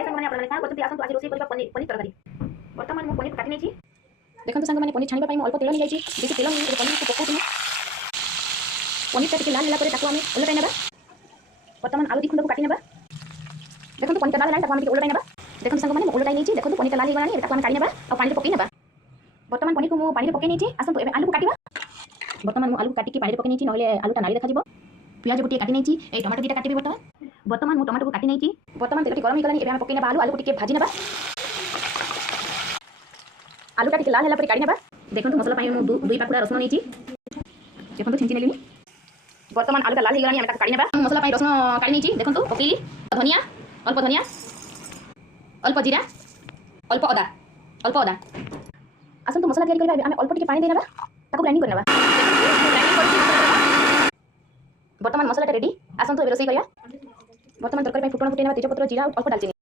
हाय सांग मैंने आपन कौन करते आसन तो आज रोसे करबा पनीर तरकारी वर्तमान मु पनीर काटी नै छी देखन तो सांग मैंने पनीर छानिबा पई मु अल्प तेल नै जाई छी बेसी तेल नै पनीर को पकोउ छी पनीर ता टिके लाल होला परे ताको आमे उलटाई नेबा वर्तमान आलू दिखुंड को काटी नेबा देखन तो पनीर लाल होला ताको आमे उलटाई नेबा देखन सांग मैंने उलटाई नै छी देखन तो पनीर लाल हेगलानी ताको आमे काटी नेबा और पानी पकई नेबा वर्तमान पनीर को मु पानी पकई नै छी आसन तो एबे आलू को काटिबा वर्तमान मु आलू काटी के पानी पकई नै छी नहले आलूटा नाली देखा जिवो प्याज गोटे काटी नै छी ए टमाटो दिटा काटिबी वर्तमान मु टमाटो को काटी नै छी वर्तमान तेल गरम हेगलानी एबे आमे पकई नेबा आलू को टिके भाजी नेबा आलूटा टिके लाल होला परे काटी नेबा देखन तो मसला पई मु दुई पाकुड़ा रसुन नै छी देखन तो छिंची नेलिनी वर्तमान आलूटा लाल हेगलानी आमे ताको काटी नेबा मसला पई रसुन काटी नै छी देखन तो पकईली धनिया अल्प जीरा अल्प अदा आसन तो मसला तैयारी करबा आमे अल्प टिके पानी दे नेबा ताको ग्राइंडिंग कर नेबा वर्तमान मसला रेडी आसन तो रोसे करिया वर्तमान तरकारी फुटण फुटेना तेजपत्र जीरा अल्प दालचीनी